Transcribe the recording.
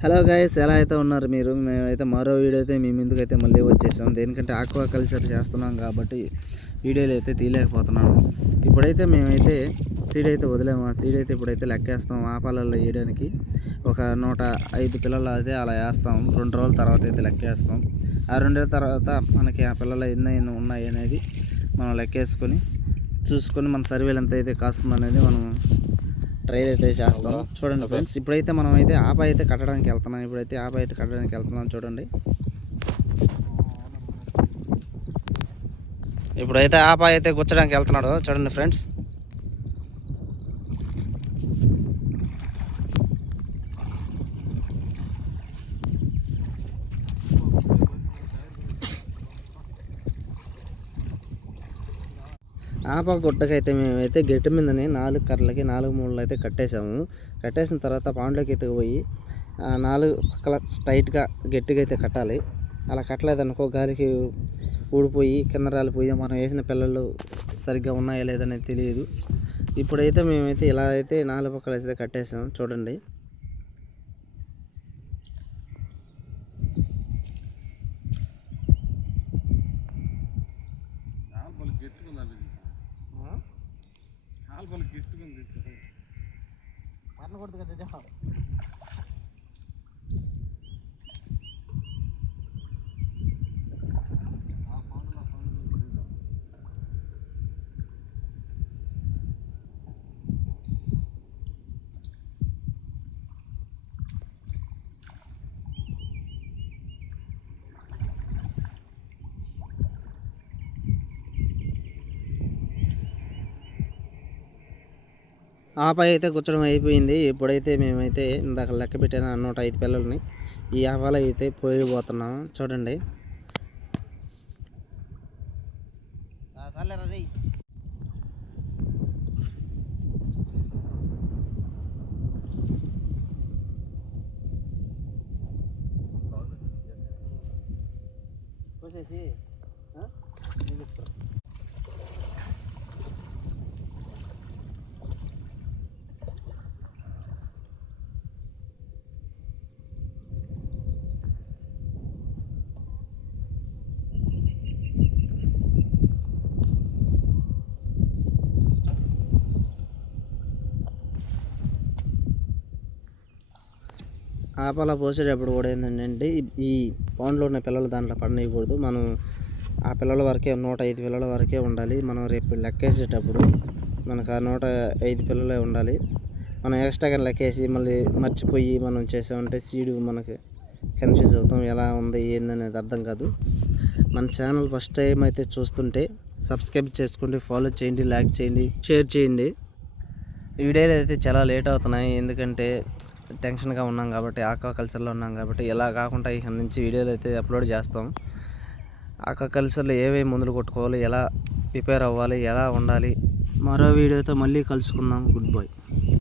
Hello guys, ఎలా అయితే ఉన్నారు మీరు? మేమైతే మరో వీడియో అయితే మీ ముందుకైతే మళ్ళీ వచ్చేసాం. దేనికంటే ఆక్వా కల్చర్ చేస్తున్నాం కాబట్టి వీడియోలు అయితే తీయలేకపోతున్నాను. ఇప్పుడైతే మేమైతే సీడ్ అయితే వదిలేము. ఆ సీడ్ అయితే ఇప్పుడైతే లెక్కేస్తాం. ఆ పాలల్లో వేయడానికి ఒక 105 పిల్లలు అయితే అలా వేస్తాం. 2 రోజుల తర్వాత అయితే లెక్కేస్తాం. ఆ 2 రోజుల తర్వాత మనకి ఆ పిల్లలు ఎన్ని ఉన్నాయి అనేది మనం లెక్కేసుకొని చూసుకొని మన సర్వేలు ఎంత అయితే కాస్తుంది అనేది మనం ట్రైల్ అయితే చేస్తాం. చూడండి ఫ్రెండ్స్, ఇప్పుడైతే మనం అయితే ఆప అయితే కట్టడానికి వెళ్తున్నాం. చూడండి, ఇప్పుడైతే ఆప అయితే గుచ్చడానికి వెళ్తున్నాడు. చూడండి ఫ్రెండ్స్, ఆప గుట్టకైతే మేమైతే గట్టి మీదనే 4 కర్రలకి 4 మూలలు అయితే కట్టేసాము. కట్టేసిన తర్వాత పాండ్లోకి ఎత్తుకుపోయి 4 పక్కల స్ట్రైట్గా గట్టిగా అయితే కట్టాలి. అలా కట్టలేదనుకో గాలికి ఊడిపోయి కింద రాలిపోయి మనం వేసిన పిల్లలు సరిగ్గా ఉన్నాయా లేదనేది తెలియదు. ఇప్పుడైతే మేమైతే ఇలా అయితే 4 పక్కల అయితే కట్టేసాము. చూడండి, ఆప అయితే గుచ్చడం అయిపోయింది. ఇప్పుడైతే మేమైతే ఇందాక లెక్క పెట్టిన 105 పిల్లల్ని ఈ ఆపలో అయితే పోయిపోతున్నాము. చూడండి, ఆపలా పోసేటప్పుడు కూడా ఏంటంటే ఈ పౌండ్లో ఉన్న పిల్లలు దాంట్లో పడనీయకూడదు. మనం ఆ పిల్లల వరకే 105 పిల్లల వరకే ఉండాలి. మనం రేపు లెక్కేసేటప్పుడు మనకు ఆ 105 పిల్లలే ఉండాలి. మనం ఎక్స్ట్రాగా లెక్కేసి మళ్ళీ మర్చిపోయి మనం చేసామంటే సీడు మనకి కన్ఫ్యూజ్ అవుతాం. ఎలా ఉంది ఏందనేది అర్థం కాదు. మన ఛానల్ ఫస్ట్ టైం అయితే చూస్తుంటే సబ్స్క్రైబ్ చేసుకోండి, ఫాలో చేయండి, లైక్ చేయండి, షేర్ చేయండి. వీడియోలు అయితే చాలా లేట్ అవుతున్నాయి, ఎందుకంటే టెన్షన్గా ఉన్నాం కాబట్టి, ఆక్వా కల్చర్లో ఉన్నాం కాబట్టి. ఇలా కాకుండా ఇక నుంచి వీడియోలు అయితే అప్లోడ్ చేస్తాం. ఆక్వా కల్చర్లో ఏమేమి మందులు కొట్టుకోవాలి, ఎలా ప్రిపేర్ అవ్వాలి, ఎలా ఉండాలి. మరో వీడియోతో మళ్ళీ కలుసుకుందాం. Good bye.